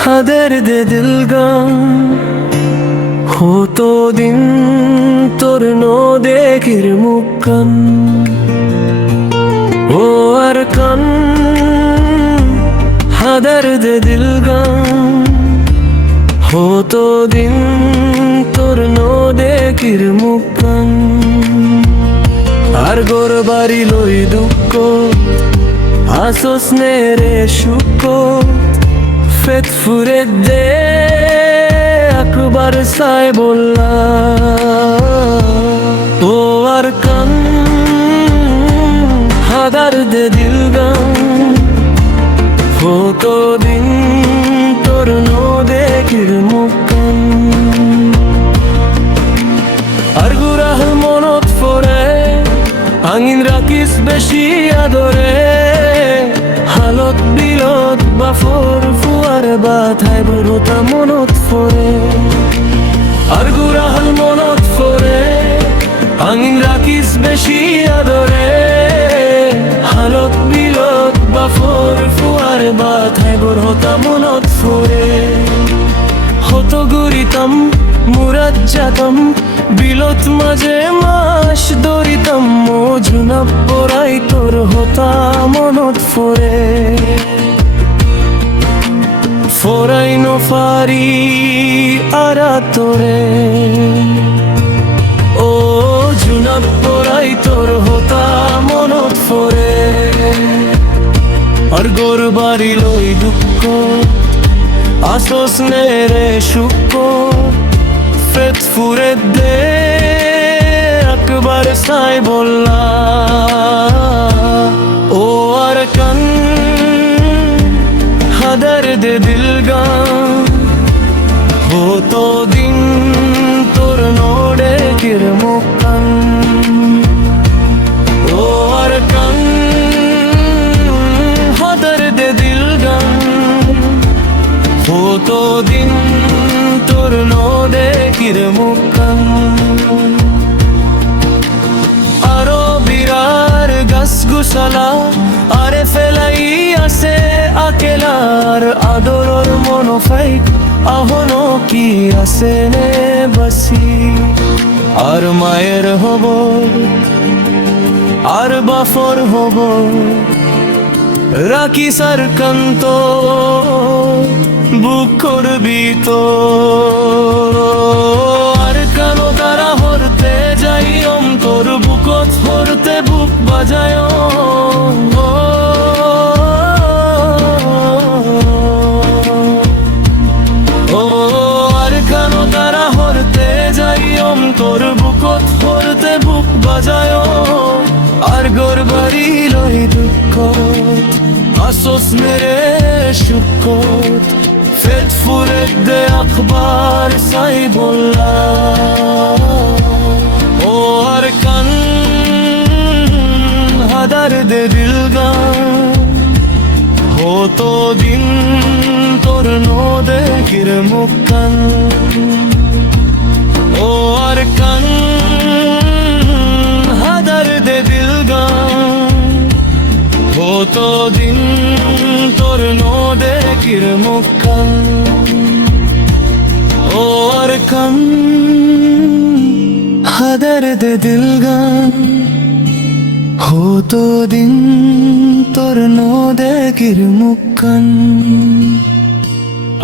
হাদের দে দিলগাম হতো দিন তোর নো দেখির মুক্কান ও আর কান হাদের দে দিলগাম হতো দিন তোর নো দেখির মুক্কান আর গোর বাড়ি লই দুঃখ আসোস নে রে সুখ ফেত ফুরে দে আকবার সাই বললা ও আর কান হাদার দে দিলগাম হতো দিন তোর নো দেখির মুক্কান আর গুরাহ মনত ফরে আঙিন রাখিস বেশি আদরে হালত বিলত বাফর ফুয়ার বাথায় বড়তা মনত ফরে আর গুরাহাল মনত ফরে আঙিন রাখিস বেশি আদরে হালত বিলত বাফর ফুয়ার বাথায় বড়তা মনত ফরে হতো গুরিতাম মুরাজ্জাতাম বিলত মাঝে মাস দরিতাম মজুনা পড়াই তোর হতা মনত ফরে ফরাই নো ফারি আরা তোরে ও জুনা পড়াই তোর হতা মনত ফরে আর গোর বাড়ি লই দুঃখ আসোস নে রে সুখ ফেত ফুরে দে আকবার সাই বললা ও আর কান হাদার দে দিলগাম হতো দিন তোর নোড়ে কির মুক্কান ও আর কান হাদার দে দিলগাম হতো দিন তোর নো দেখির মুক্কান আরো বিরার গাছ গুছালা আরে ফেলাই আছে আকেলার আদরর মনোফাই আহনো কি আছে নে বাসি আর মায়ের হব আর বাফর হব রাখি সার কান্ত বুক করবি তো আর কানো তারা হরতে যাই তোর বুকত হরতে বুক বাজায় ও আর কানো তারা হরতে যাই তোর বুকত হরতে বুক বাজায় আর গোর বাড়ি লই দুঃখ আসোস মেরে সুখত ফেত ফুরে দে আকবার সাই বললা ও আর কান হাদার দে দিলগাম হতো দিন তোর নো দেখির মুক্কান ও আর কান হাদার দে দিলগাম হতো দিন তোর নো দেখির মুক্কান ও আর কান হাদার দে দিলগাম হতো দিন তোর নো দেখির মুক্কান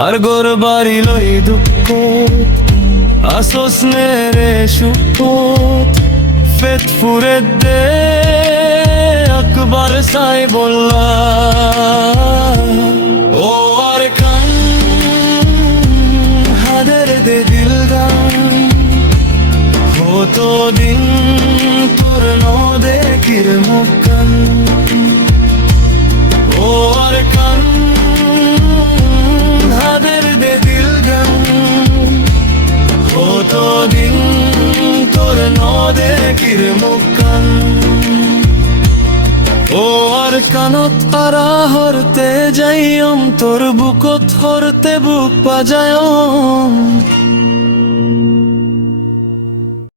আর গোর বাড়ি লই দুঃখ আসোস নে রে সুখ ফেত ফুরে দে আকবার সাই বললা ও আর কান হাদের দে দিলগাম হতো দিন তোর নো দেখির মুক্কান ও আর কান হাদের দে দিলগাম হতো দিন তোর নো দেখির মুক্কান ও আর কানত আরা হরতে যাই তোর বুকত হরতে বুক বাজায়